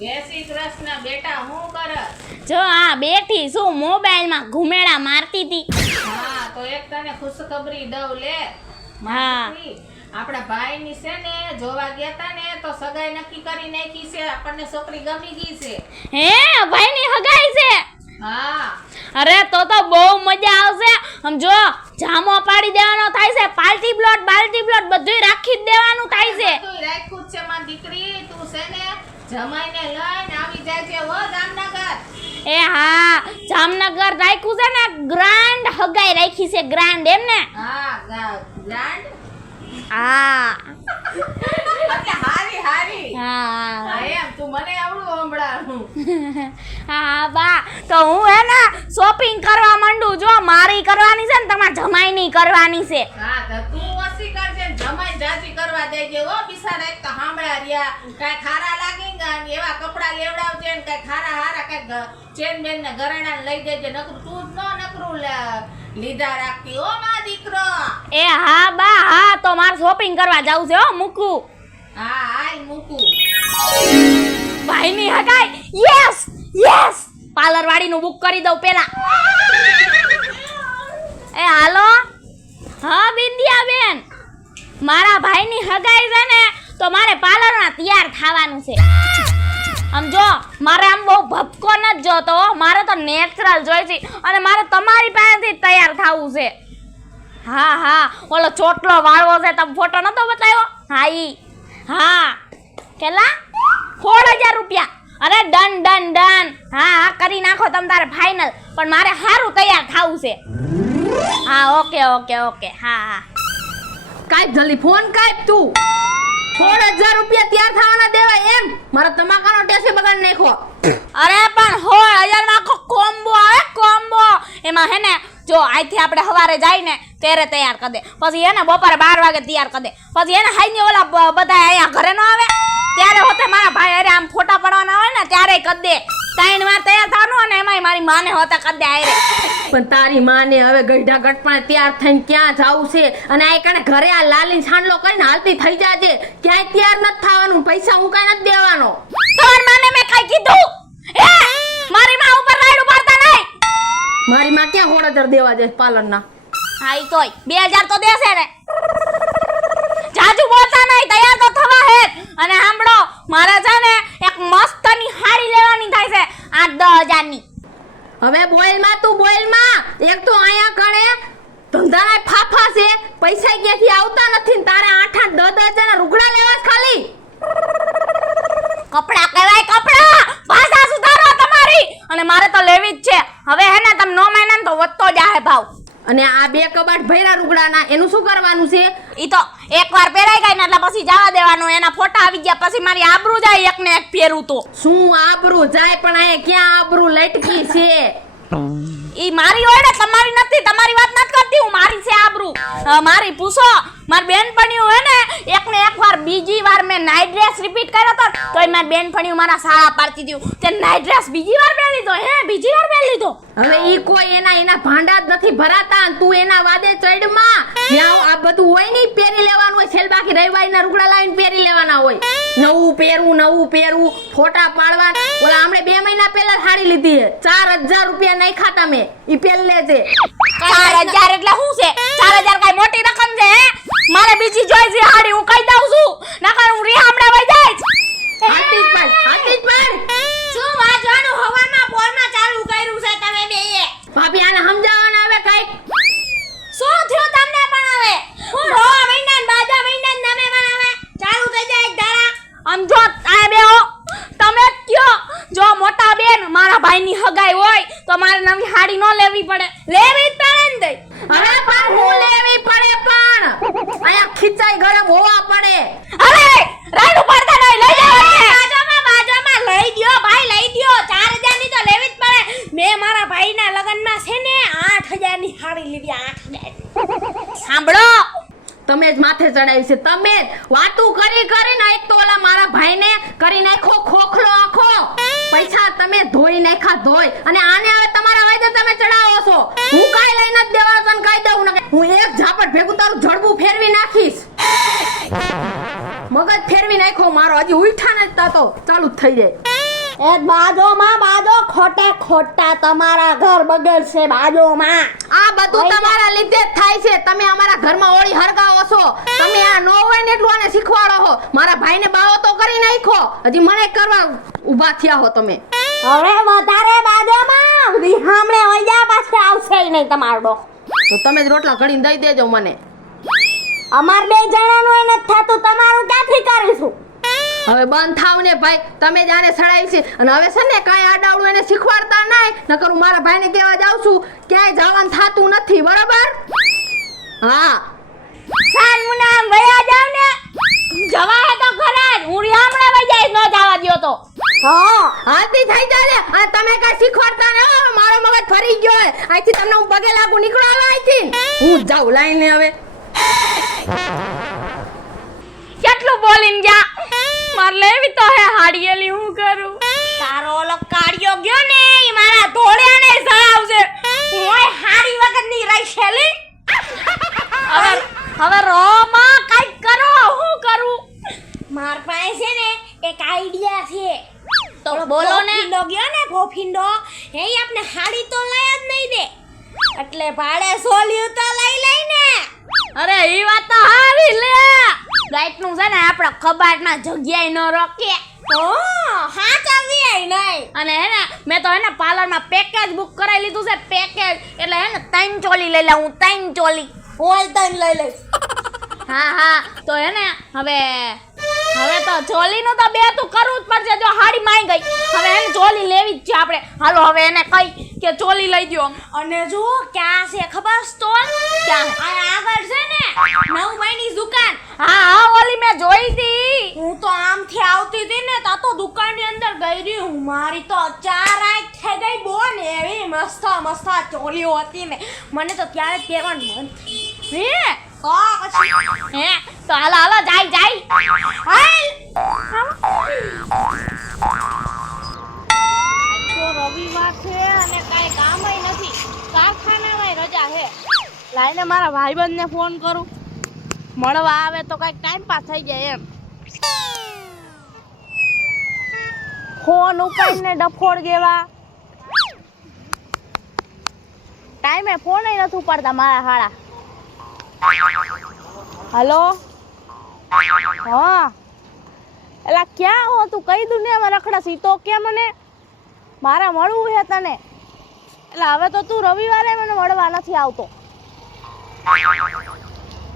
જય શ્રી કૃષ્ણ બેટા, હું કરસ? જો આ બેઠી શું મોબાઈલમાં ઘુમેડા મારતી હતી. હા, તો એક તને ખુશખબરી દઉં લે. હા. આપણા ભાઈની છે ને જોવા ગયા તા ને તો સગાઈ નક્કી કરી નાખી છે. આપણને છોકરી ગમી ગઈ છે. હે ભાઈની હગાઈ છે? હા. અરે તો બહુ મજા આવશે. સમજો જામો પાડી દેવાનો થાય છે, પાર્ટી પ્લોટ બધુંય રાખી જ દેવાનું થાય છે. બધુંય રાખ્યું જ છે મારી દીકરી. તું છે ને જમાઈને લઈને આવી જાય છે હો જામનગર. એ હા, જામનગર રાખ્યું છે ને, ગ્રાન્ડ હગાઈ રાખી છે, ગ્રાન્ડ એમ ને? હા, ગ્રાન્ડ. હા એટલે હારી. હા હા એમ તું મને આવડું સંભળાવું. હા બા, તો હું હે ને શોપિંગ કરવા માંડું. જો મારી કરવાની છે ને તમાર જમાઈની કરવાની છે. હા તો તું ઓછી કરજે ને જમાઈ જાજી કરવા દેજે હો. બિસાડા એક તો હાંભળા રહ્યા કાઈ ખારા લાગેંગા ને એવા કપડા લેવડાવજે ને કાઈ ખારા હારા કાઈ ચેન બેન ને ઘરેણા લઈ દેજે. નકરું તું જ નકરું લીધા રાખતી હો માં દીકરો. એ હા બા, હા તો મારે શોપિંગ કરવા જાવું છે હો. મૂકું. હા હાલ મૂકું. ભાઈની હગાઈ. યસ પાર્લર વાળીનું બુક કરી દઉં પેલા. એ હાલો. હા બિંદિયા બેન, મારા ભાઈની હગાઈ છે ને તો મારે પાર્લરમાં તૈયાર થવાનું છે. આમ જો મારે આમ બહુ ભપકો ન જોતો, મારે તો નેચરલ જોઈ છે અને મારે તમારી પાસેથી તૈયાર થવું છે. હા ઓલો ચોટલો વાળવો છે, તમે ફોટો નતો બતાવ્યો? હા ઈ. હા કેટલા? 16,000 રૂપિયા. અરે ડન. હા કરી નાખો તમે તારે ફાઇનલ, પણ મારે સારું તૈયાર થવું છે. હા ઓકે. હા કાઈ જલ્દી ફોન કાપ તું. 16,000 રૂપિયા તૈયાર થવાના દેવાય એમ? મારા તમાકાનો ટેસે બગાડ નાખો. અરે પણ 16,000 માં આખો કોમ્બો આવે, કોમ્બો. એમાં હે ને જો આજથી આપણે સવારે જાય ને ત્યારે તૈયાર કરી દે, પછી હે ને બપોરે 12 વાગે તૈયાર કરી દે, પછી હે ને હાઈની ઓલા બધા અહીંયા ઘરે ન આવે ત્યારે હોતે મારા ભાઈ અરે આમ ફોટા પડવાના હોય ને ત્યારે કરી દે. 3 વાર તૈયાર થવાનું અને એમાંય મારી માને હોતા કરી દે આયરે. પણ તારી માને હવે ગઈઢા ગટપણે તૈયાર થઈને ક્યાં જાવું છે? અને આ કણે ઘરે આ લાલી છાંડલો કરીને હાલતી થઈ જાજે. ક્યાંય તૈયાર નથી થવાનું, પૈસા હું કાઈ નથી દેવાનો. તમારી માને મેં કઈ કીધું? એ મારી માં ઉપર રાઈડ ઉપાડતા નહીં. મારી માં ક્યાં 16,000 દેવા જાય પાર્લરના? હા ઈ તોય 2,000 તો દેશે ને. જાજુ બોલતા નહીં, તૈયાર તો થવા હે. અને સાંભળો, મારે છે ને એક મસ્તની હાડી લેવાની થાય છે 8-10,000 ની. હવે બોલમાં તું બોલમાં. એક તો આયા કણે ધંધાના ફાફા છે, પૈસા ક્યાંથી આવતા નથી ને તારે 8-10,000 ના રૂગડા લેવા છે ખાલી. કપડા કહેવાય કપડા, ભાષા સુધારો તમારી. અને મારે તો લેવી જ છે. હવે હે ને તમે નો માન્યા ને તો વધતો જાહે ભાવ. અને આ 2 કબાટ ભર્યા રૂગડાના, એનું શું કરવાનું છે? ઈ તો એકવાર પહેરાઈ ગઈ ને એટલે પછી જવા દેવાનું. એના ફોટા આવી ગયા પછી મારી આબરૂ જાય એકને એક પહેરું તો. શું આબરૂ જાય? પણ આ ક્યાં આબરૂ લટકી છે? ઈ મારી હોય ને તમારી નથી. તમારી વાત નથી કરતી હું, મારી છે આબરૂ. મારી પૂછો, મારી બેનપણીઓ હે ને એકને એકવાર બીજી વાર મેં નાઈટ ડ્રેસ રિપીટ કર્યો તો તોય મારી બેનપણીઓ મારા સાળા પાડતી હતી તે નાઈટ ડ્રેસ બીજી વાર પહેરી લીધો. બીજી વાર પહેરી લીધો. હવે ઈ કોઈ એના ભાંડા જ નથી ભરાતા. તું એના વાદે ચડમાં જ્યાં આ બધું હોય ને પહેરી લેવાનું હોય. છેલ બાકી રવિવારના રૂગડા લાવીને પહેરી લેવાના હોય. નવું પહેરવું, ફોટા પાડવા. ઓલા આપણે 2 મહિના પહેલા સાડી લીધી 4,000 રૂપિયા નાખ્યા તમે. ઈ પહેરી લેજે. 4,000 એટલે શું છે? 4,000 કઈ મોટી રકમ છે? મારે બીજી જોઈ છે હાડી, હું કહી દઉં છું. નકર હું રીહામડા વઈ જાય. હાથી જ પણ શું વાંચવાનું હવામાં બોલમાં ચાલુ કર્યું છે તમે બેયે? ભાભી આને સમજાવવાના હવે કઈક. શું થયું તમને પણ હવે? હું રોવા મહિના ને બાજા મહિના ને તમે પણ હવે ચાલુ થઈ જાય એક ધારા. આમ જો આ બેહો તમે જ કયો. જો મોટા બેન મારા ભાઈની હગાઈ હોય તો મારે નવી હાડી ન લેવી પડે? લેવી જ પડે ને દઈ. હવે પણ હું લેવી પડે પણ આયા ખીચાઈ ગરમ હોવા પડે. અરે રાઈડ ઉપાડતા નહીં, લઈ જાવ. બાજામાં લઈ દ્યો ભાઈ, લઈ દ્યો. 4,000 ની તો લેવી જ પડે. મેં મારા ભાઈના લગનમાં છે ને 8,000 ની હાડી લીધી. 8,000. સાંભળો, તમે જ માથે ચડાવી છે. તમે જ વાતું કરીને એક તો ઓલા મારા ભાઈને કરી નાખો ખોખલો આખો. પૈસા તમે ધોઈ નાખ્યા ધોઈ. અને આને હવે તમારા વાયદે તમે ચડાવો છો. હું કાઈ લઈને જ દેવાનો તને કહી દઉં ને. હું એક ઝાપટ ભેગું તારું જડબું ફેરવી નાખીશ. મગજ ફેરવી નાખ્યો મારો, હજી ઉઠા ને તો ચાલુ જ થઈ જાય. એ બાજો ખોટે ખોટા તમારા ઘર બગડશે બાજોમાં. આ બધું તમારા લીધે જ થાય છે. તમે અમારા ઘરમાં હોળી હરગાવો છો. તમે આ નો હોય ને એટલું આને શીખવાડો છો. મારા ભાઈને બાવો તો કરી નાખ્યો, હજી મને કરવા ઊભા થયા હો તમે. હવે વધારે બાજોમાં વિહામણે વૈયા પાસે આવશે નહીં તમારો ડોક. તો તમે જ રોટલા ઘડીને દઈ દેજો મને. અમાર બે જણાનું એ નથી થાતું, તમારું ક્યાંથી કરીશું? હવે બંધ થાવ ને ભાઈ, તમે જ આને સડાવી છે. અને હવે છે ને કાંઈ આડાવડું એને શીખવાડતા નહીં, નકર હું મારા ભાઈને કહેવા જાઉં છું ક્યાંય જવાનું થાતું નથી, બરાબર? હા સાન મુનામ વયા જાવ ને, જવાય તો ખરા જ. હું હમણાં વઈ જઈશ, ન જવા દ્યો તો. હા હાથી થઈ જાય ને. અને તમે કાંઈ શીખવાડતા ન હો, મારો મગજ ફરી ગયો હે. અહીંથી તમને હું પગે લાગુ, નીકળો હવે અહીંથી. હું જાઉં લાઈને હવે. કેટલું બોલીને જા, માર લેવી તો હે હાડીએલી. હું કરું? તારો ઓલો કાળિયો ગયો ને, ઈ મારા ધોળિયાને સળાવશે. ઓય હાડી વગરની રહી છેલી. હવે રોમાં કઈક કરો. હું કરું? માર પાસે છે ને એક આઈડિયા છે. તો બોલો ને. ફોફિંડો ગયો ને, ફોફિંડો હે આપને હાડી તો લઈ જ નહીં દે, એટલે ભાડે સોલ્યું તો લઈ ને. અરે ઈ વાત તો હારી લે. રાઈટનું છે ને આપણા કબાટમાં જગ્યાએ ન રોકે. હા ચાવીએ નહીં. અને હે ને મેં તો હે ને પાર્લરમાં પેકેજ બુક કરાવી લીધું છે, પેકેજ. એટલે હે ને 3 ચોલી લઈ લઉં, 3 ચોલી. હોય 3 લઈ લઈશ. હા તો હે ને હવે તો ચોલીનું તો બે તું કરવું જ પડશે. જો હાડી માઈ ગઈ, હવે એને ચોલી લેવી જ છે આપણે. હાલો હવે એને કઈ કે ચોલી લઈ દ્યો. અને જો ક્યાં છે ખબર સ્ટોર? ક્યાં? આ આગળ છે ને નવભાઈની દુકાન. હા ઓલી મેં જોઈ હતી. હું તો આમથી આવતી હતી ને તા તો દુકાનની અંદર ગઈ રહી હું. મારી તો 4 આંખ થઈ ગઈ બોન. એવી મસ્ત ચોલીઓ હતી ને, મને તો ત્યારે જ પહેરવાનું મન થયું. હે તો હાલો જાય. રવિવાર છે અને કાંઈ કામય નથી, કારખાનામાં રજા છે. લાઈને મારા ભાઈબંધને ફોન કરું, મળવા આવે તો કાંઈક ટાઈમ પાસ થઈ જાય એમ. ફોન ઉપાડીને ડફોડ ગેવા, ટાઈમે ફોન નથી ઉપાડતા મારા હાડા. હલો હા એલા ક્યાં હો તું? કઈ દુનિયામાં રખડા સી તો કે મને મારે મળવું છે તને. એટલે હવે તો તું રવિવારે મને મળવા નથી આવતો.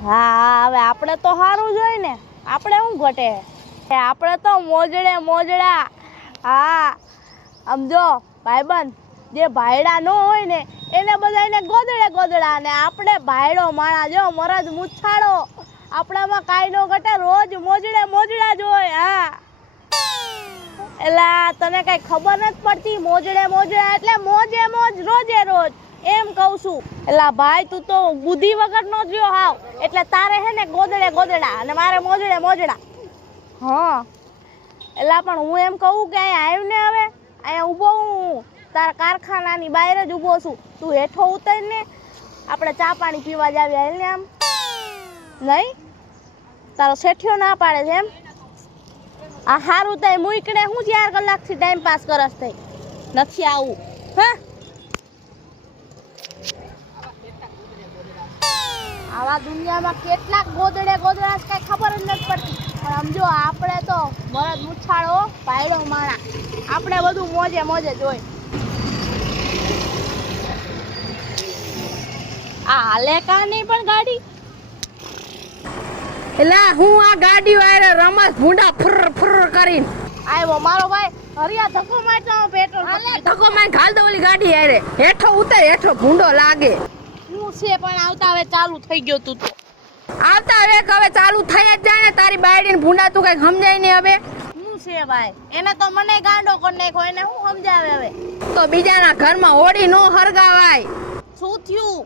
હા હવે આપણે તો સારું જોઈએ ને, આપણે શું ઘટે? આપણે તો મોજડા. હા સમજો ભાઈબંધ, જે ભાઈડા ન હોય ને એને બધાને ગોદડા, ને આપણે ભાઈડો માણા જો મરદ મુછાડો, આપણામાં કાંઈ નો ઘટે, રોજ મોજડા જ હોય. હા એલા તને કઈ ખબર નથી પડતી? મોજડા એટલે મોજ રોજ એમ કહું છું. એલા ભાઈ તું તો બુદ્ધિ વગર નો જ્યો હાવ, એટલે તારે હે ને ગોદડા અને મારે મોજડા. હા એલા પણ હું એમ કહું કે અહીંયા આવ્યું ને, હવે અહીંયા ઊભો હું તારા કારખાનાની બહાર જ ઊભો છું. તું હેઠો ઉતર ને, આપણે ચા પાણી પીવા જ આવ્યા. હાલ ને આમ નહીં, તારો શેઠિયો ના પાડે છે એમ? આ હારું થાય મૂકડે હું 4 કલાકથી ટાઈમ પાસ કરસ થઈ નથી આવું. હા આવા દુનિયામાં કેટલાક ગોદડા કઈ ખબર જ નથી પડતી. પણ સમજો આપણે તો મરદ મુછાળો ભાઈડો માણા, આપણે બધું મોજે જોઈ. આ હાલે કા નહીં પણ ગાડી? એટલે હું આ ગાડી વાળે રમસ ભૂંડા ફર કરીને આવ્યો મારો ભાઈ. હરિયા ધક્કો મારતો પેટ્રોલ ધક્કો મારી ઘાલ દો ઓલી ગાડી હારે. હેઠો ઉતર, હેઠો ભૂંડો લાગે. હું છે પણ આવતા હવે ચાલુ થઈ ગયો તું તો. આવતા હવે ચાલુ થઈ જ જાય ને તારી બાયડીને ભૂંડા. તું કઈ સમજાય નહીં હવે. હું છે ભાઈ, એને તો મને ગાંડો કરી નાખ્યો, એને હું સમજાવે હવે? તો બીજાના ઘરમાં હોળી નો હરગાવાય. શું થયું?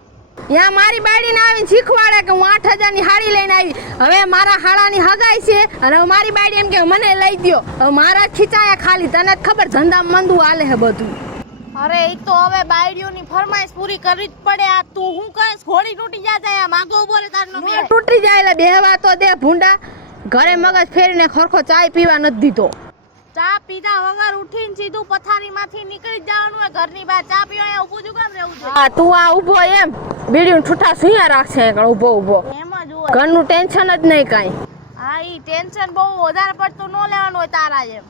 ત્યાં મારી બાયડીને આવીને શીખવાડે કે હું 8000 ની હાડી લઈને આવી. હવે મારા હાડાની હગાઈ છે અને હવે મારી બાયડી એમ કે મને લઈ દ્યો. હવે મારા ખીચાયા ખાલી. તને જ ખબર ધંધા મંદુ હાલે છે બધું. અરે ઈ તો હવે બાયડીઓની ફરમાઈશ પૂરી કરવી જ પડે. આ તું હું કહીશ ઘોડી તૂટી જાય, માગો ઉભો રે તારનો બે તૂટી જાય એટલે બેહવા તો દે ભૂંડા. ઘરે મગજ ફેરીને ખરખો ચાય પીવા નથી દીધો. ચા પીધા વગર ઉઠીને સીધું પથારીમાંથી નીકળી જવાનું હોય. ઘરની બહાર ચા પીવા અહીંયા ઊભું જ કામ રહેવું છે? હા તું આ ઊભો એમ બીડીનું ઠૂઠા સુયા રાખશે એકણ ઊભો ઊભો. એમ જ હોય. ઘરનું ટેન્શન જ નહીં કાંઈ. હા ઈ ટેન્શન બહુ વધારે પડતું ન લેવાનું હોય તારા જેમ.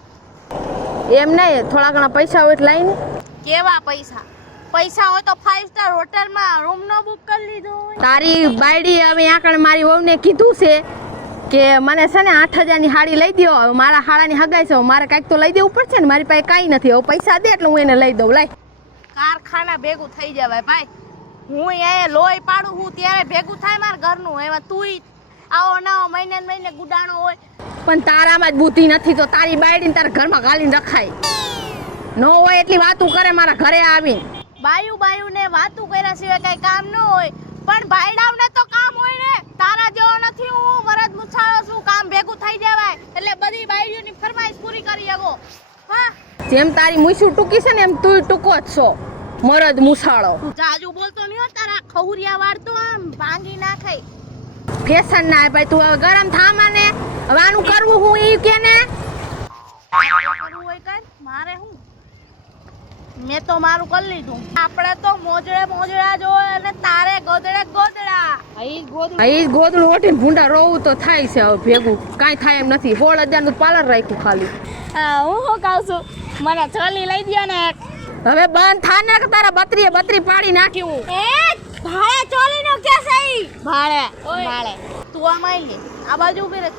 એમ નહીં થોડા ઘણા પૈસા હોય એટલે લઈને. કેવા પૈસા? પૈસા હોય તો 5 સ્ટાર હોટલમાં રૂમ નો બુક કરી લીધો હોય. તારી બાયડી હવે આકણ મારી વહુને કીધું છે કે મને છે ને 8,000ની સાડી લઈ દો. હવે મારા હાડાની હગાઈ છે મારે કાંઈક તો લઈ દેવું પડશે ને. મારી પાસે કાંઈ નથી. હવે પૈસા દે એટલે હું એને લઈ દઉં. લાય કારખાના ભેગું થઈ જવાય ભાઈ. હું અહીંયા લોહી પાડું હું ત્યારે ભેગું થાય મારા ઘરનું. એમાં તુંય આવો નવો મહિને ને મહિને ગુડાણો હોય. પણ તારામાં જ બુદ્ધિ નથી તો તારી બાયડીને તારા ઘરમાં ગાલીને રખાય ન હોય એટલી વાતું કરે મારા ઘરે આવીને. બાયું ને વાતું કર્યા સિવાય કઈ કામ ન હોય. પણ ભાઈડાવને તો કામ હોય ને. તારા જેવો નથી હું મરદ મુછાળો છું. કામ ભેગું થઈ જવાય એટલે બધી બાઈઓની ફરમાઈશ પૂરી કરી શકો. હા જેમ તારી મૂછું ટૂંકી છે ને એમ તુંય ટૂંકો જ છો મરદ મુસાળો. તું જાજુ બોલતો નહીં હો. તારા ખવરિયા વાળ તો આમ ભાંગી નાખાય. ફેશન ના ભાઈ તું હવે ગરમ થામા ને. હવે આનું કરવું હું ઈ કે ને કરવું હોય કર. મારે હું મેં તો મારું કરી લીધું. આપણે તો મોજડા જોય અને તારે ગોદડા. અહીં ગોદડું ઓટીને ભૂંડા રોવું તો થાય છે. હવે ભેગું કાંઈ થાય એમ નથી. 16,000નું પાર્લર રાખ્યું ખાલી. હું શું કહું છું મને ચોલી લઈ દો ને. હવે બંધ થા ને કે તારા બત્રી પાડી નાખ્યું. ભાડે ચોલી નો કે સહી ભાડે તું આમાં લે. આ બાજુ ઉભી રહે.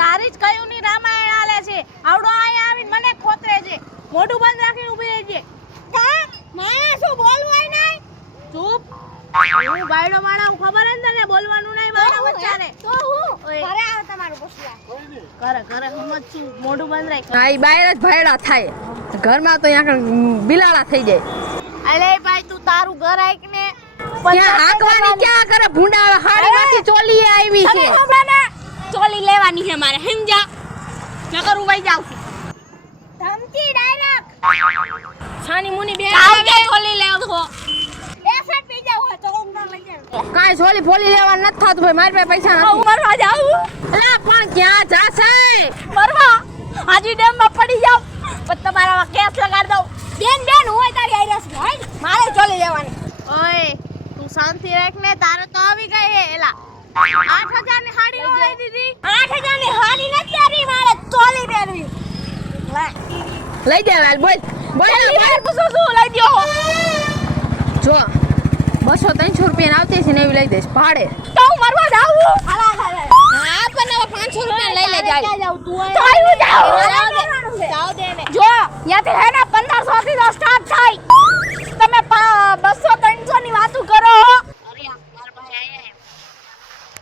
તારી જ કયું ની રામાયણ આલે છે. આવડો અહીંયા આવીને મને ખોતરે છે. મોઢું બંધ રાખીને ઊભી રહેજે. માયા શું બોલવું હોય નહીં? ચૂપ. હું બાયડો માણા હું ખબર જ તને બોલવાનું નહીં મારા બચ્ચાને. તો હું ઘરે આવ તમારું પૂછવા. ઘરે હું જ છું. મોઢું બંધ રાખ. હા ઈ બાયર જ ભાયડા થાય. ઘરમાં તો અહીંયા બિલાડા થઈ જાય. અલે ભાઈ તું તારું ઘર આઈક ને ત્યાં હાંકવાની ક્યાં કરે ભૂંડા હાડીમાંથી ચોલી આવી છે. ચોલી લેવાની છે મારે સમજા. નકર હું વઈ જાઉં છું. ધમકી ડાયરેક્ટ છાની મુની બે આવકે ચોલી લેવ છો. એસટ પી જાવ હોય તો હું ન લઈ જાવ. કાંઈ ચોલી ફોલી લેવા નથી થતું ભાઈ. મારી પાસે પૈસા હું નથી. મરવા જાઉં. અલા પણ ક્યાં જાશે? મરવા હાજી ડેમ માં પડી જાવ. પછી તમારા કેસ લગાડ દઉં. બેન હોય તારી આઈરસ ભાઈ. મારે ચોલી લેવાની. ઓય તું શાંતિ રાખ ને. તારે તો આવી ગઈ હે એલા 8,000 ની સાડી નો લઈ દીધી. 8,000 ની સાડી નથી પહેરવી મારે ચોલી પહેરવી. લઈ દે હાલ બોલ શું લઈ દ્યો. જો 200-300 રૂપિયા આવતી છે ને એવી લઈ દઈશ ભાડે. તો હું મરવા જાઉં. હા પણ હવે 500 રૂપિયા લઈ લેજે. તો હું જાઉં દે ને. જો યાથી હે ને 1500 થી તો સ્ટાર્ટ થાય. તમે 200-300 ની વાતું કરો. અરે માર ભાઈ આયા હે.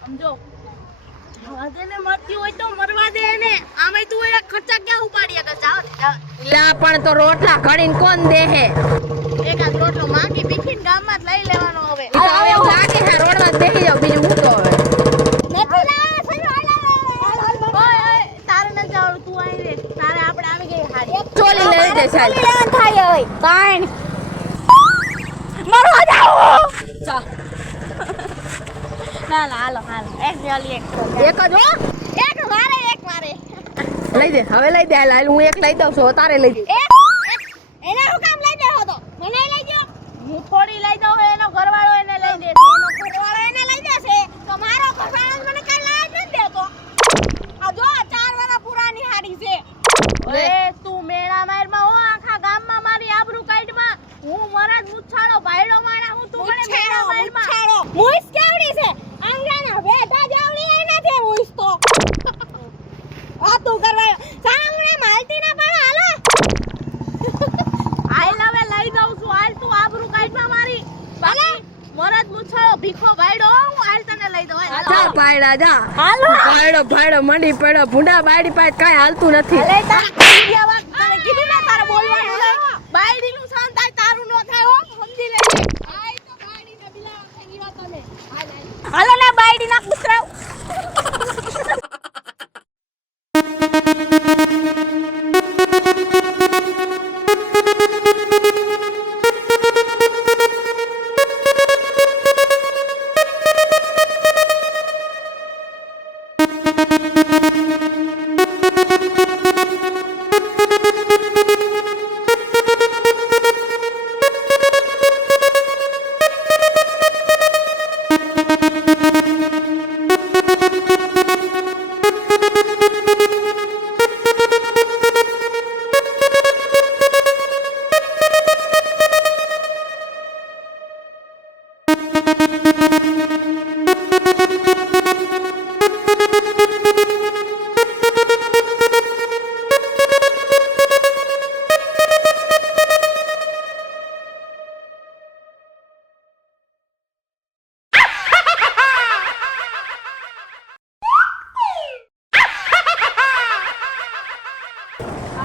સમજો વાદેને મરતી હોય તો મરવા દે ને. આમે તું એ ખર્ચા ક્યાં ઉપાડ્યા કે જાવ. લા પણ તો રોટલા ઘડીને કોણ દે હે? એકાદ રોટલો માંગી પીખીને ગામમાં જ લઈ લેવાનો હવે. ઈ તો હવે એવું લાગે છે રોડમાં જ બેસી જાવ બીજું હું તો હવે. નથી લાવે સજો ઓય તારે ન જાવ તું આવી રે. તારે આપણે આવી ગઈ હાડી. ચોલી લઈ દે ચાલ. લેવાનું થાય હોય. કાઈ મરવા જાવ. ચા ના હાલો એક જોલી એક જ હો. એક વારે લઈ દે હવે લઈ દે હાલ હું એક લઈ દઉં છું તારે લઈ દે. એને હું કામ લઈ દેવો તો મને લઈ જો. હું થોડી લઈ દઉં એનો ઘરવાળો એને લઈ દે. એનો ઘરવાળો એને લઈ દેશે તો મારો ઘરવાળો મને કઈ લાજ નથી દેતો. આ જો 4 વર્ષ પુરાની હાડી છે. ઓએ તું મેળા મારમાં હો આખા ગામમાં મારી આબરૂ કાઢમાં. હું મરદ મુછાળો ભાઈડો માણા હું તું મને મેળા મારમાં મુઈસ કેવડી છે. આંગળાના વેઢા જેવડી એ નથી મુઈસ તો. આ તું કરવા સાંગણે માલતી ના પડે હાલો. આઈ લવે લઈ દઉં છું. હાલ તું આબરૂ કાઢવા મારી. ભલે મરદ મુછાળો ભીખો ભાઈડો હું હાલ તને લઈ દઉં. જા પાયડા જા. હાલો ભાડો મંડી પડ્યો ભૂંડા બાયડી પાસે કાંઈ હાલતું નથી. અલે તારા વાત તને કીધું ને તારે બોલવાનું નહીં. બાયડીનું શાન થાય તારું ન થાય હો. સમજી લેજે. આઈ તો બાયડીને બિલાવા થઈ ગયો તને. હાલો ને બાયડી ના કુતરાવ.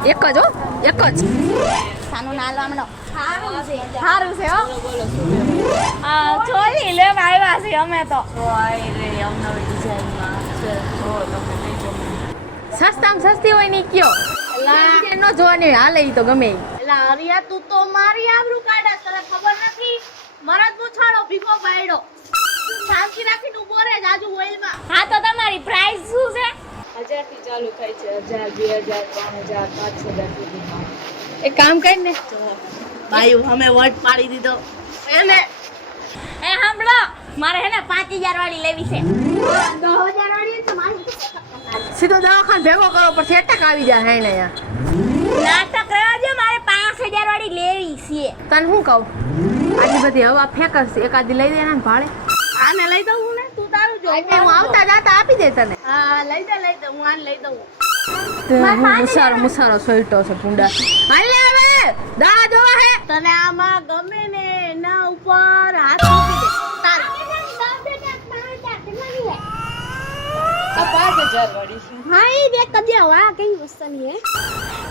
એક જ હો, એક જ. સાનું ના લો સારું છે સારું છે હો. ચોલી લેવા આવ્યા છીએ અમે તો. સસ્તામાં સસ્તી હોય ને કયો ન જોવાની હાલે ઈ તો ગમે ઈ. એલા હરિયા તું તો મારી આબરૂ કાઢે તને ખબર નથી મરદ પૂછાડો ભીખો પાડ્યો શાંતિ રાખીને ઉભો રહે જાજુ ઓઇલમાં હા તો તમારી પ્રાઇસ શું છે? 1000 થી ચાલુ થાય છે 1000 2000 3000 5000 સુધીમાં એક કામ કર ને ભાઈ અમે વોટ પાડી દીધો એને એ સાંભળો મારે હે ને 5000 વાળી લેવી છે. 10000 વાળી તો મારી સીધો દવાખાને ભેગો કરો પછી એટક આવી જાય હે ને અહીંયા. નાટક રહેવા દો મારે 5000 વાળી લેવી છે. તને શું કહું આટલી બધી હવા ફેંકસ એકાદી લઈ દે ને ભાડે. આને લઈ દઉં હું ને તું તારું જો એટલે હું આવતા જાતા આપી દે તને. હા લઈ દે હું આને લઈ દઉં મુસારો સોઈટો છે પુંડા. હાલે હવે દા જોવા હે તને આમાં ગમે ને એના ઉપર હાથ મૂકી દે તાર આ 5000 વાળી છે હા ઈ બે કદી વા કઈ વસ્તુની હે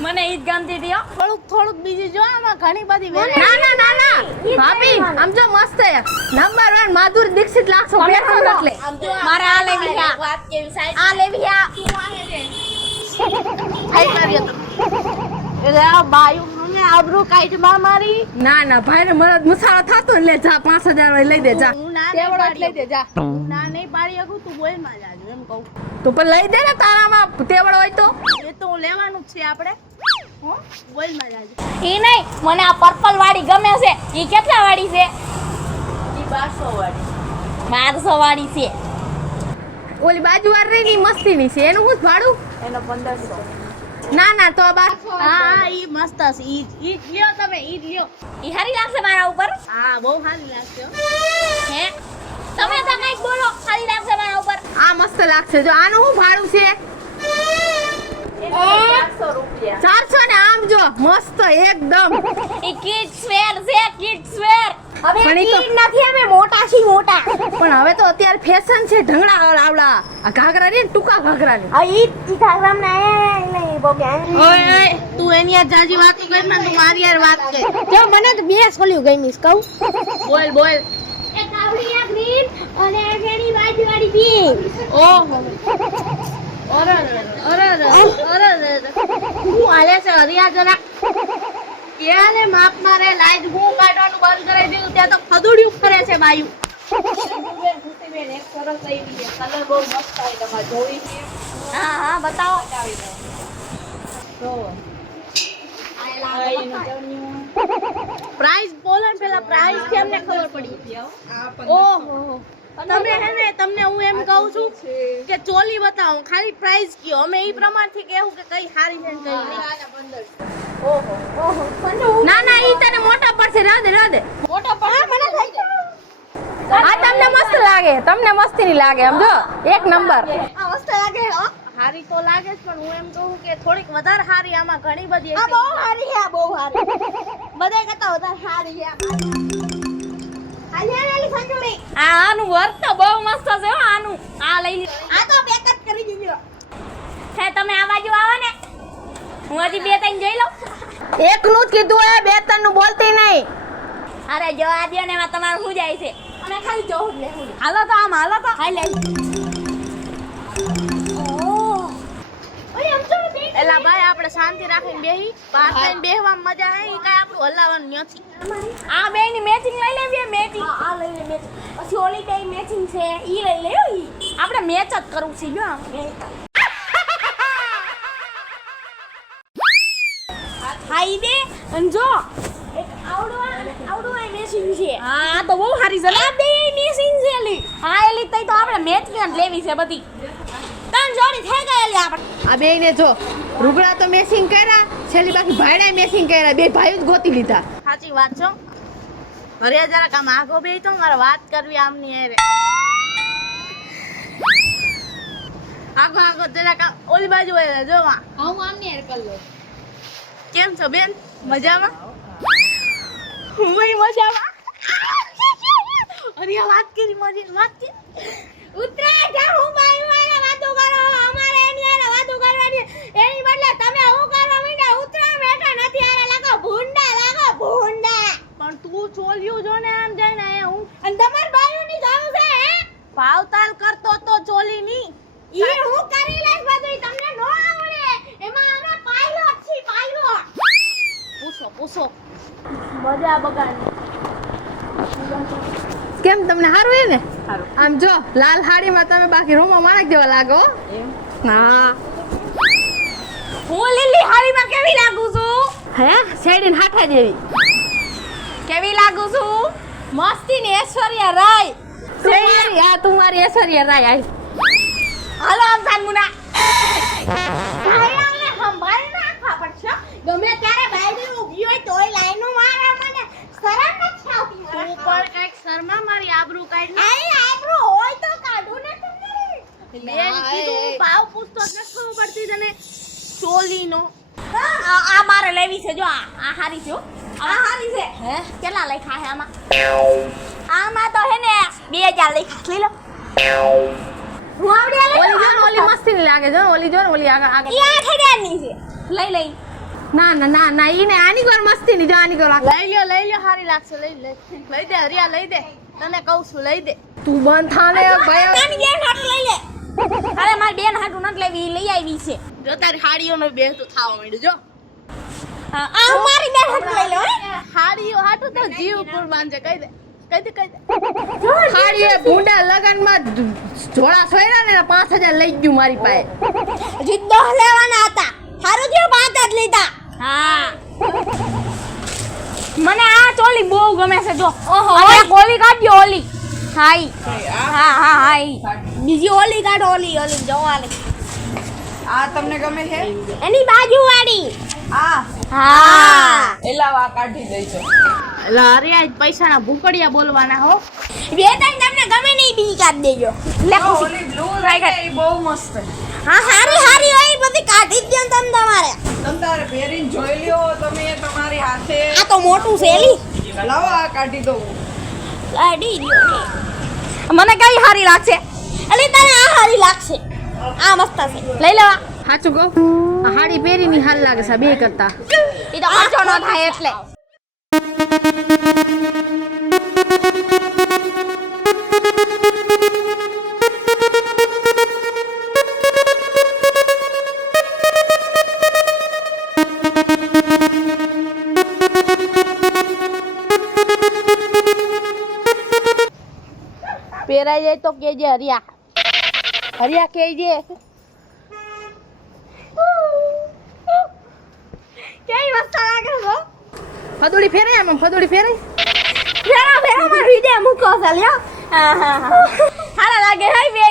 મને ઈ જ ગમતી હતી હો. થોડુંક બીજી જો આમાં ઘણી બધી વેરાયટી ના ભાભી આમ જો મસ્ત હે નંબર 1 માધુરી દીક્ષિત લાગશો બેઠો એટલે મારે આ લેવી છે વાત કેવી સાઈડ આ લેવી છે થઈ કરીએ તો એટલે આ બાયું મને આબરૂ કાઢમાં મારી ના ભાઈ ને મરદ મુસારો થાતો ને લે જા 5000 વાળી લઈ દે જા હું ના તેવડો જ લઈ દે જા ના નહીં પાડી શકું તું બોલ માં જાજો એમ કહું તો પણ લઈ દે ને તારામાં તેવડો હોય તો એ તો લેવાનું જ છે આપણે હો બોલ માં જાજો ઈ નહીં મને આ પર્પલ વાળી ગમે છે ઈ કેટલા વાળી છે? ઈ 1200 વાળી 1200 વાળી છે. ઓલી બાજુ વાર રહી ની મસ્તી ની છે એનું શું ભાડું એનો 1500 ના તો આ બાર હા ઈ મસ્ત છે ઈ લ્યો તમે ઈ લ્યો ઈ હારી લાગશે મારા ઉપર હા બહુ સારી લાગશે હો. હે તમે તો કઈક બોલો હારી લાગશે મારા ઉપર. આ મસ્ત લાગશે જો આનું શું ભાડું છે 400 રૂપિયા 400 ને આમ જો મસ્ત એકદમ ઈ કિડ્સ વેર છે કિડ્સ વેર. હવે પણ ઈ તો- kid નથી અમે મોટા છી મોટા. પણ હવે તો અત્યારે ફેશન છે ઢંગડા આવડા આ ઘાઘરા રે ટૂંકા ઘાઘરા ને આ ઈ ઇન્સ્ટાગ્રામ ને નહીં બોગે. ઓય તું એની યાર જાજી વાત કર ને તું મારી યાર વાત કર જો મને તો બે સોલ્યું ગઈમીસ કહું. બોલ એક આવડી એક ગ્રીન અને એક એની બાજુ વાળી પિંક. ઓહો અરે હું હાલે છે હરિયા જરા ક્યારે માપ મારે લાઈટ હું કાઢવાનું બંધ કરાવી દીધું ત્યાં તો ખદુડિયું કરે છે બાયું ખુશીબેન એક સરસ આવી છે કલર બહુ મસ્ત આવી તમારે જોઈ છે હા બતાવો. પ્રાઇસ બોલો ને પેલા પ્રાઇસ થી અમને ખબર પડી ઓહો તમે હે ને તમને હું એમ કહું છું કે ચોલી બતાવો ખાલી પ્રાઇસ કયો અમે ઈ પ્રમાણથી કહેવું કે કઈ સારી છે ને કઈ નહીં ઓહો ના ઈ તને મોટા પડશે રાધે મોટો પણ મને થઈ જાય આ તમને મસ્ત લાગે તમને મસ્તી ની લાગે આમ જો એક નંબર આ મસ્ત લાગે હો હારી તો લાગે જ પણ હું એમ કહું કે થોડીક વધારે હારી આમાં ઘણી બધી આ બહુ સારી છે આ બહુ સારી. બધાય કરતા વધારે હારી છે આનું વર્ક તો બહુ મસ્ત છે હો આનું. આ લઈ લ્યો. આ તો પેક જ કરી દીધો હે તમે આ બાજુ આવો ને હું હજી બે ત્રણ જોઈ લઉં. એકનું જ કીધું એ બે ત્રણ નું બોલતી નહીં અરે જો આ દ્યો ને એમાં તમારું શું જાય છે? અમે ખાલી જોવું જ લેવું. હાલો તો આમ હાલો તો હાલ લે. એલા ભાઈ આપણે શાંતિ રાખીને બેહી બહાર થઈને બેહવામાં મજા આવે ઈ કાંઈ આપણું હલાવવાનું નથી આ બે ની મેચિંગ લઈ લેવી મેચિંગ. આ લઈ લે મેચિંગ. પછી ઓલી બે મેચિંગ છે ઈ લઈ લે ઈ. આપણે મેચ જ કરવું છે જો આમ. હા ઈ બે અને જો એક આવડું આ મેચિંગ છે. હા આ તો બહુ સારી છે. આ બે મેચિંગ છે એલી. હા એલી તઈ તો આપણે મેચ જ લેવી છે બધી. ત્રણ જોડી થઈ ગયેલી આપણે. આ બે ને જો રૂગડા તો મેસિંગ કર્યા છેલ્લી બાકી ભાઈડા મેસિંગ કર્યા બે ભાઈઓ જ ગોતી લીધા સાચી વાત છો અરે જરાક આમ આગો બે તો મારે વાત કરવી આમની યારે આગો જરાક આમ ઓલી બાજુ હોય જો માં હું આમની યાર કર લો કેમ છો બેન મજામાં હું મજામાં અરે વાત કરી વાત કરી ઉતરા જા હું બાઈ વાળા વાતો કરો અમારે એની વાળા વાતો કરવાની એની બદલે તમે હું કરવા માંડ્યા હું તું ચોલ્યું જો ને આમ જઈને આયા હું અને તમાર બાયુની જાવું છે હે ભાવતાલ કરતો તો ચોલી ની ઈ હું કરી લઈશ બધું તમને નો આવડે એમાં અમે પાયલોટ છી પાયલોટ પૂછો મજા બગાડી કેમ તમને સારું હે ને આમ જો લાલ હાડીમાં તમે બાકી રોમા માણક જેવા લાગો હા હું લીલી હાડીમાં કેવી લાગુ છું હે શેડીન હાઠા જેવી કેવી લાગુ છું મસ્તી ની ઐશ્વર્યા રાય શેડી હા તું મારી ઐશ્વર્યા રાય આઈ હાલો આમ સાનમુના ભાઈ અમને સંભાળી રાખવા પડશે ગમે ત્યારે બાયડી ઊભી હોય તોય લાઈનો મારે મને શરમ નથી આવતી તું પણ કઈક શર્મા મારી આબરૂ કાઢ ને આઈ આબરૂ હોય તો કાઢું ને તમને બેન કીધું ભાવ પૂછતો જ નથી ખબર પડતી તને ચોલીનો આ મારે લેવી છે જો આ હારી છે હો. આ હારી છે હે કેટલા લખ્યા છે આમાં તો હે ને 2000 લખ્યા લઈ લો હું આવડે ઓલી જો ને ઓલી મસ્તી ની લાગે જો ને ઓલી જો ને ઓલી આગળ આગળ ઈ 8000 ની છે લઈ ના ઈને આની કોર મસ્તી ની જો આની કોર લઈ લ્યો હારી લાગશે લઈ દે હરિયા લઈ દે તને કહું છું લઈ દે તું બંધ થાને ભાઈ તારી બેન હાટુ લઈ લે અરે મારી બેન હાટુ નથી લેવી ઈ લઈ આવી છે જો તારી હાડીઓનો બેસતું થાવા માંડ્યું જો આ મારી બેન હાટુ લઈ લો હાડીઓ હાટું તો જીવ કુરબાન છે કહી દે હાડીએ ભૂંડા લગનમાં જોડા સોયરા ને 5000 લઈ ગયું મારી પાસે હજી 10 લેવાના હતા હારું થયું 5 જ લીધા હા મને આ ચોલી બહુ ગમે છે જો ઓહો આ ગોલી કાઢજો ઓલી હાઈ હા ઈ બીજી ઓલી કાઢો ઓલી જવાલે આ તમને ગમે છે એની બાજુવાળી આ હા એલાવા કાઢી દઈજો એટલે હરિયા પૈસાના ભૂકડિયા બોલવાના હો બે ત્રણ તમને ગમે નહીં બીજી કાઢ દેજો લે ખુશી. ઓલી બ્લુ રાઈટ એ બહુ મસ્ત છે હા હારી હોય એ બધી કાઢી જ દો તમે તમારે તમ તારે પહેરીને જોઈ લ્યો તમે તમારી હાથે આ તો મોટું છે એલી લાવો આ કાઢી દઉં કાઢી દો મને કઈ હારી લાગશે અલી તને આ હારી લાગશે આ મસ્ત છે લઈ લેવા સાચું કહું આ હાડી પહેરીની હાલ લાગે છે બે કરતા એ તો ખર્ચો ન થાય એટલે પહેરાઈ જાય તો કેજે હરિયા કેજે કેવી મસ્ત લાગે છે ફદોડી ફેરાય આમ ફદોડી ફેરાય ફેરા માર વિડિયો મૂકો છે લ્યો હારા લાગે હે બે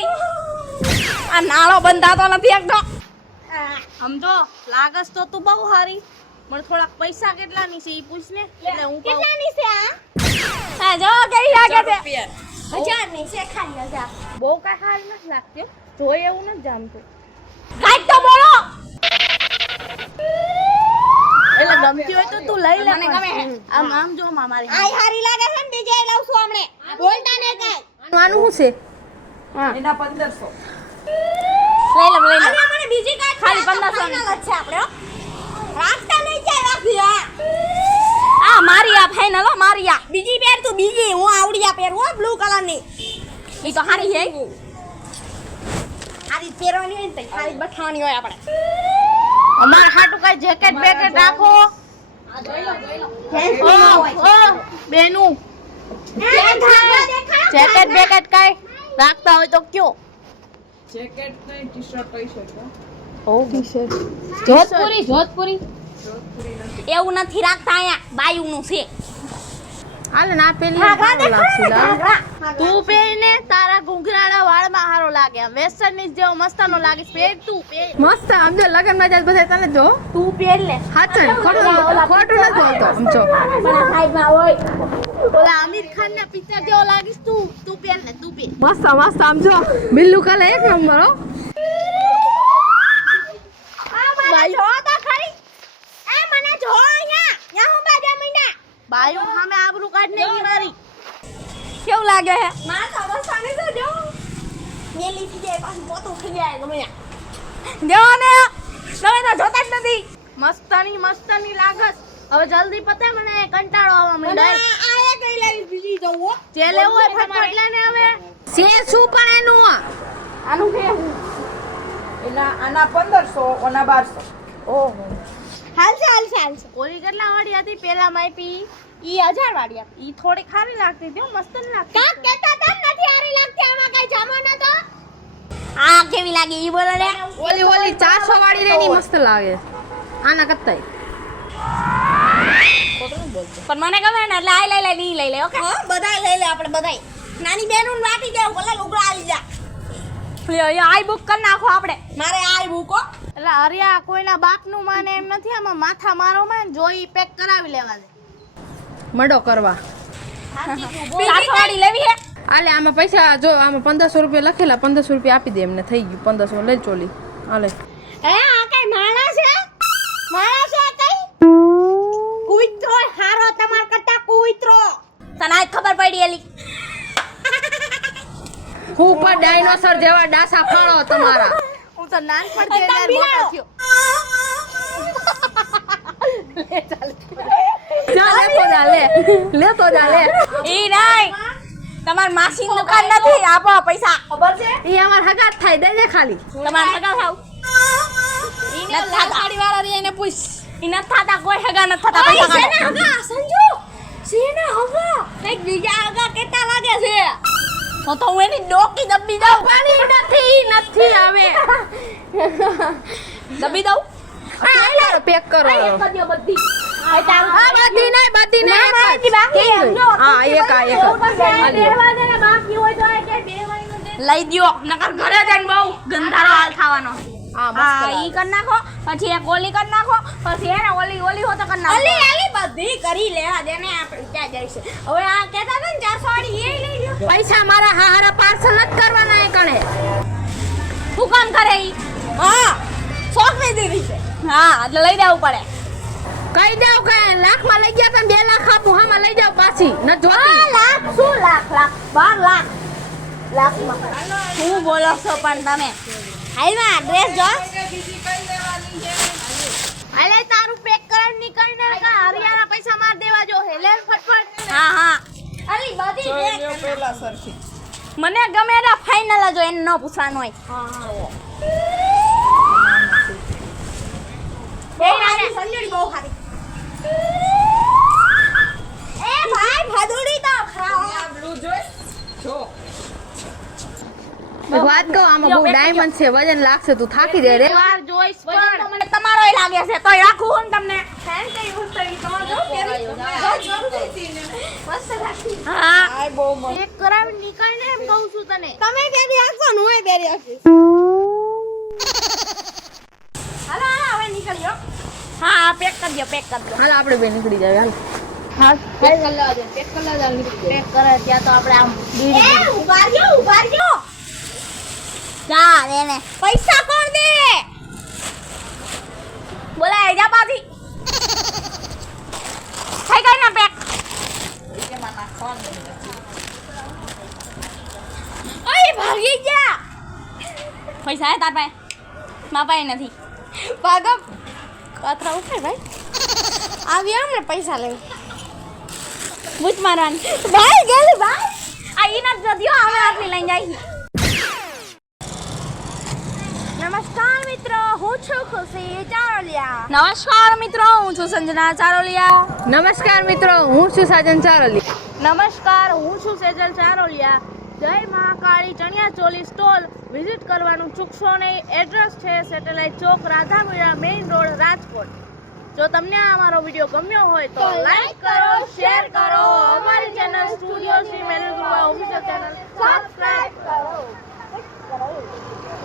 આ નાળો બંધાતો નથી એકદમ સમજો લાગસ તો તું બહુ હારી મને થોડાક પૈસા કેટલાની છે ઈ પૂછ ને એટલે હું કહું કેટલાની છે આ જો કેવી લાગે છે રૂપિયા 1000 ની છે ખાલી 1000 બહુ કાંઈ હારી નથી લાગતી હો. જોઈ એવું નથી જામતું કાઈ તો બોલો એટલે ગમતી હોય તો તું લઈ લે મને ગમે છે. આમ જો માં મારી આઈ હારી લાગે છે ને બીજે લઉં છું હમણે બોલતા ને કાઈ આનું શું છે એના 1500 લઈ લે અને મને બીજી કાઈ ખાલી 1500 ની છે આપણે હો. રાખતા નહીં જાય રાખી આ મારી આ ફાઇનલ હો મારી આ બીજી પહેર તું બીજી હું આવડિયા પહેરું હો બ્લુ કલર ની ઈ તો હારી છે હારી પહેરવાની હોય ને તો હારી બઠાવાની હોય આપણે અમાર હાટુ કઈ જેકેટ બેકેટ રાખો ઓ બેનુ જેકેટ બેકેટ કઈ રાખતા હોય તો કયો જેકેટ ને ટી-શર્ટ કહી શકો જોધપુરી એવું નથી રાખતા અહીંયા બાયુનું છે હાલે ના પેલી સારું લાગશે લા. તું પહેરીને તારા ઘૂંઘરાળા વાળમાં હારો લાગે આમ વેસ્ટર્ન ની જેવો મસ્તાનો લાગે પહેર તું પહેર મસ્ત સમજો લગન માં જાય બધા તને જો તું પહેર લે હાચન ખોટું નથી બોલતો સમજો પણ સાઈડમાં હોય ઓલા આમિર ખાન ના પિક્ચર જેવો લાગીશ તું પહેર ને તું પહેર મસ્ત સમજો બિલ્લુ કલર એક નંબર હો ભાઈ જો તો ખરી એ મને જો અહીંયા હું બાજા મીંડા બાયું સામે આબરૂ કાઢ ને મારી કેવું લાગે હે માં તો વસાને તો જો મેલી થી જાય પાછું પોતું થઈ જાય ગમે જો ને તમે તો જોતા જ નથી મસ્તની લાગસ હવે જલ્દી પતે મને કંટાળો આવવા માંડ્યો આ એક લઈ લઈ બીજી જવું હો. જે લેવું હોય ફટફટ લઈને હવે છે શું પણ એનું આનું કે આના 1500 ઓના 1200. ઓહો હાલશે ઓલી કેટલા વાળી હતી પેલા માઈપી ઈ 1000 વાળી હતી ઈ થોડી ખારી લાગતી હતી મસ્ત ન લાગતી કા કેતા તમ નથી હારી લાગતી આમાં કઈ જામો ન તો આ કેવી લાગી ઈ બોલો લે ઓલી 400 વાળી રેની મસ્ત લાગે આના કરતાય પણ મને ગમે ને એટલે આ લઈ લે ઓકે હા બધાય લઈ લે આપણે બધાય નાની બેનું વાટી દે ઓલા લુગડા આવી જા લ્યો આઈ બુક કરી નાખો આપણે મારે આઈ બુક હો એટલે હરિયા કોઈના બાપનું માને એમ નથી આમાં માથા મારો માં જોઈ પેક કરાવી લેવા દે મડો કરવા 400 વાળી લેવી હે આલે આમાં પૈસા જો આમાં 1500 રૂપિયા લખેલા 1500 રૂપિયા આપી દે એમને થઈ ગયું 1500 લઈ ચોલી આલે હે આ કઈ માળા છે કઈ કુઈત્રો હારો તમાર કરતા કુઈત્રો તને આજ ખબર પડી એલી હું પર ડાયનોસર જેવા ડાસા ફાળો તમારા હું તો નાનપણથી એટલે મોટો થયો લેતો જા લે ઈ નહીં તમાર માસી દુકાન નથી આપો પૈસા ખબર છે ઈ અમાર હગાત થાય દે ખાલી તમાર હગા થાવ ઈને લાલ સાડી વાળા રે એને પૂછ ઈને થાતા કોઈ હગા ન થતા પૈસા સેને હગા સંજુ સેને હગા કઈક બીજા હગા કેતા લાગે છે તો હું એની ડોકી દબી દઉં પાણી નથી આવે દબી દઉં પેક કરો કરજો બધી બધી નહીં હા એક બાકી હોય તો આ કે લઈ દ્યો નકર ઘરે જઈને બહુ ગંધારો હાલ ખાવાનો હા ઈ કર નાખો પછી એક ઓલી કર નાખો પછી એને ઓલી હો તો કર નાખો ઓલી બધી કરી લેવા દે ને આપણે ત્યાં જઈશું હવે આ કહેતા હતા ને 400 વાળી એ લઈ લ્યો પૈસા મારા હારા પાર્સલ જ કરવાના એ કણે શું કામ કરે ઈ હા સોંપી દીધી છે હા એટલે લઈ દેવું પડે કઈ જાવ કે લાખમાં લઈ ગયા તમે 2 લાખ આપું હામાં લઈ જાવ પાછી ન જોતી લાખ શું લાખ 12 લાખમાં હું બોલો છો પણ તમે હાલમાં ડ્રેસ જો બીજી કઈ લેવાની છે હાલે તારું પેક કરાવી નીકળને કા હરિયાના પૈસા માર દેવા જો હેલે ફટફટ હા અલી બધી જોઈ પેલા સરખી. મને ગમે એના ફાઇનલ જો એને ન પૂછવાનું હોય એ નાની સંજડી બહુ ખારી એ ભાઈ ભાદુડી તો ખાઓ આ બ્લુ જોઈ જો વાત કહું આમાં બહુ ડાયમંડ છે વજન લાગશે તું થાકી જાય રે વાર જોઈશ પણ મને તમારોય લાગે છે તોય રાખું હું તમને ફેન કે યુઝ કરી તમારો જો મસ્ત રાખી હા આ બહુ મસ્ત. એક કરાવી નીકળને એમ કહું છું તને તમે બેરી આખો નો એ બેરી આખી હાલો હવે નીકળ્યો હા પેક કરજો હાલ આપણે બે નીકળી જાય હાલ પેક કરી કરે ત્યાં તો આપણે આમ ઉભા રહ્યો જા એને પૈસા કોણ દે બોલાય જા પાછી થઈ ગઈ ને પેક એમાં નાખવાનું નથી. ઓય ભાગી જા પૈસા હે તાર પાસે મારા પાસે નથી ભાગો કતરા ઉઠાય ભાઈ આવી આમને પૈસા લે બૂચ મારવાની ભાઈ ગેલી ભાઈ આ ઈના જદિયો અમે આટલી લઈ જાય નમસ્કાર મિત્રો હું છું ખુશી ચારોલિયા નમસ્કાર મિત્રો હું છું સંજના ચારોલિયા નમસ્કાર મિત્રો હું છું સાજન ચારલી નમસ્કાર હું છું સેજલ ચારોલિયા જય મહાકાળી ચણિયાચોલી સ્ટોલ વિઝિટ કરવાનું ચૂકશો નહીં એડ્રેસ છે સેટેલાઇટ ચોક રાધામીરા મેઇન રોડ રાજકોટ જો તમને આ અમારો વિડીયો ગમ્યો હોય તો લાઈક કરો શેર કરો